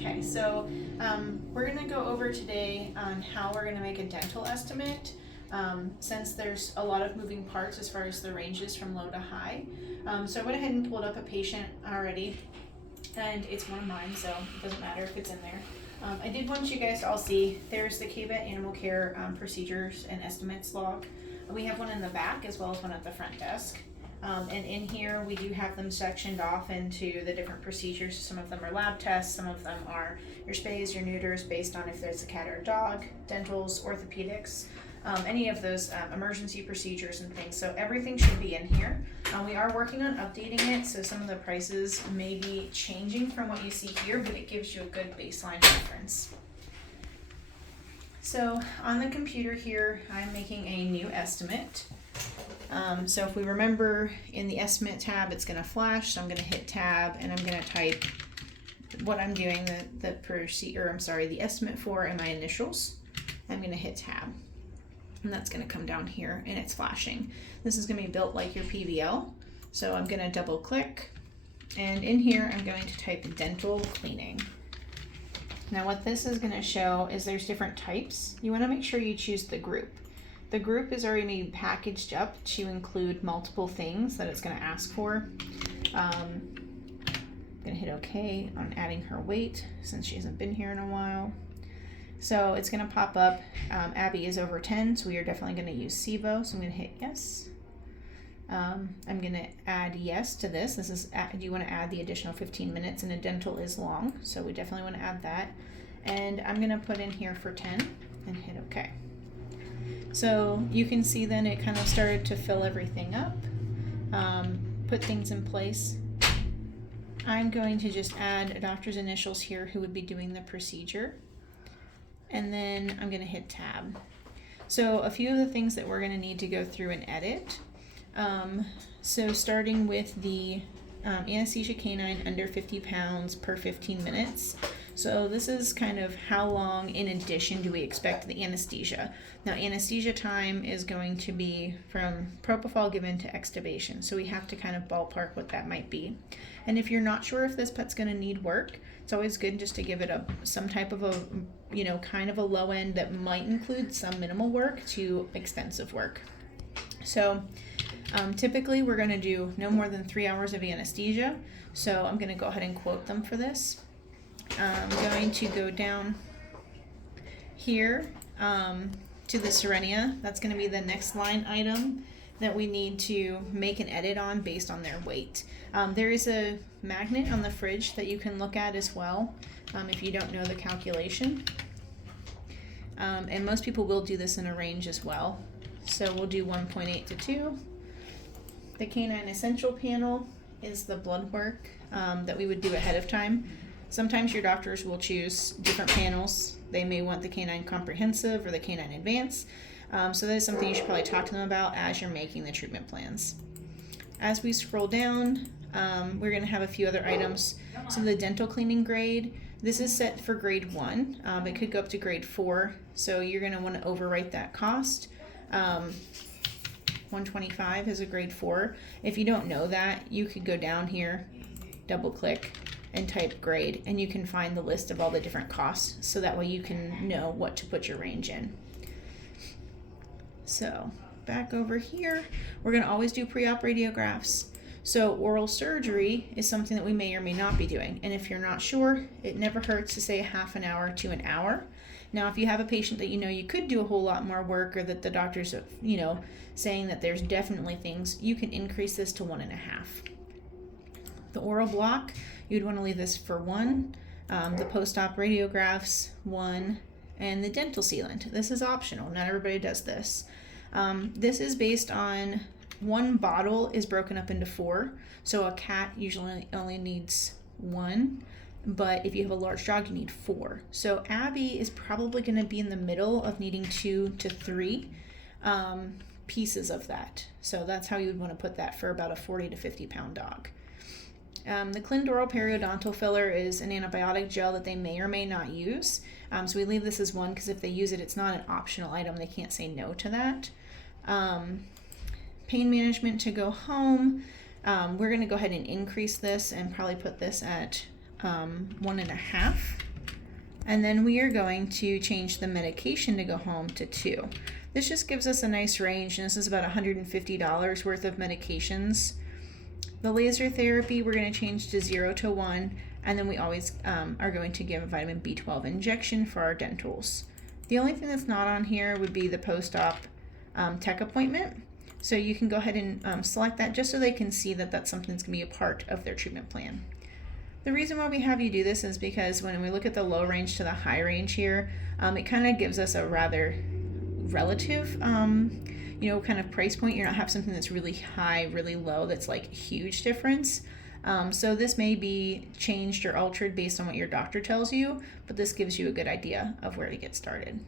Okay, so we're gonna go over today on how we're gonna make a dental estimate. Since there's a lot of moving parts as far as the ranges from low to high. So I went ahead and pulled up a patient already, and it's one of mine, so it doesn't matter if it's in there. I did want you guys to all see, there's the KVET Animal Care procedures and estimates log. We have one in the back as well as one at the front desk. And in here, we do have them sectioned off into the different procedures. Some of them are lab tests, some of them are your spays, your neuters, based on if there's a cat or a dog, dentals, orthopedics, any of those emergency procedures and things. So everything should be in here. We are working on updating it, so some of the prices may be changing from what you see here, but it gives you a good baseline reference. So on the computer here, I'm making a new estimate. So if we remember, in the estimate tab, it's going to flash. So I'm going to hit tab and I'm going to type what I'm doing, the estimate for and my initials. I'm going to hit tab, and that's going to come down here and it's flashing. This is going to be built like your PVL. So I'm going to double click, and in here I'm going to type dental cleaning. Now what this is going to show is there's different types. You want to make sure you choose the group. The group is already packaged up to include multiple things that it's going to ask for. I'm going to hit OK on adding her weight since she hasn't been here in a while. So it's going to pop up. Abby is over 10, so we are definitely going to use SIVO. So I'm going to hit yes. I'm going to add yes to this. This is, do you want to add the additional 15 minutes? And a dental is long, so we definitely want to add that. And I'm going to put in here for 10 and hit OK. So you can see then it kind of started to fill everything up, put things in place. I'm going to just add a doctor's initials here who would be doing the procedure. And then I'm going to hit tab. So a few of the things that we're going to need to go through and edit. So starting with the anesthesia canine under 50 pounds per 15 minutes. So this is kind of how long in addition do we expect the anesthesia. Now anesthesia time is going to be from propofol given to extubation. So we have to kind of ballpark what that might be. And if you're not sure if this pet's going to need work, it's always good just to give it some type of a, kind of a low end that might include some minimal work to extensive work. So typically we're going to do no more than 3 hours of anesthesia. So I'm going to go ahead and quote them for this. I'm going to go down here to the Cerenia. That's going to be the next line item that we need to make an edit on based on their weight. There is a magnet on the fridge that you can look at as well if you don't know the calculation. And most people will do this in a range as well. So we'll do 1.8 to 2. The Canine Essential panel is the blood work that we would do ahead of time. Sometimes your doctors will choose different panels. They may want the Canine Comprehensive or the Canine Advanced. So that is something you should probably talk to them about as you're making the treatment plans. As we scroll down, we're going to have a few other items. So the dental cleaning grade, this is set for grade 1. It could go up to grade 4. So you're going to want to overwrite that cost. 125 is a grade 4. If you don't know that, you could go down here, double click, and type grade, and you can find the list of all the different costs, so that way you can know what to put your range in. So back over here, we're going to always do pre-op radiographs. So oral surgery is something that we may or may not be doing, and if you're not sure, it never hurts to say a half an hour to an hour. Now, if you have a patient that you could do a whole lot more work, or that the doctor's, saying that there's definitely things, you can increase this to 1.5. The oral block, you'd want to leave this for 1. The post-op radiographs, 1. And the dental sealant. This is optional. Not everybody does this. This is based on 1 bottle is broken up into 4. So a cat usually only needs 1. But if you have a large dog, you need 4. So Abby is probably going to be in the middle of needing 2 to 3 pieces of that. So that's how you would want to put that for about a 40 to 50 pound dog. The Clindoral periodontal filler is an antibiotic gel that they may or may not use. So we leave this as 1 because if they use it, it's not an optional item. They can't say no to that. Pain management to go home. We're going to go ahead and increase this and probably put this at 1.5. And then we are going to change the medication to go home to 2. This just gives us a nice range, and this is about $150 worth of medications. The laser therapy we're going to change to 0 to 1, and then we always are going to give a vitamin B12 injection for our dentals. The only thing that's not on here would be the post-op tech appointment. So you can go ahead and select that just so they can see that that's something that's going to be a part of their treatment plan. The reason why we have you do this is because when we look at the low range to the high range here, it kind of gives us a rather relative, kind of price point. You're not have something that's really high, really low, that's like a huge difference. So this may be changed or altered based on what your doctor tells you, but this gives you a good idea of where to get started.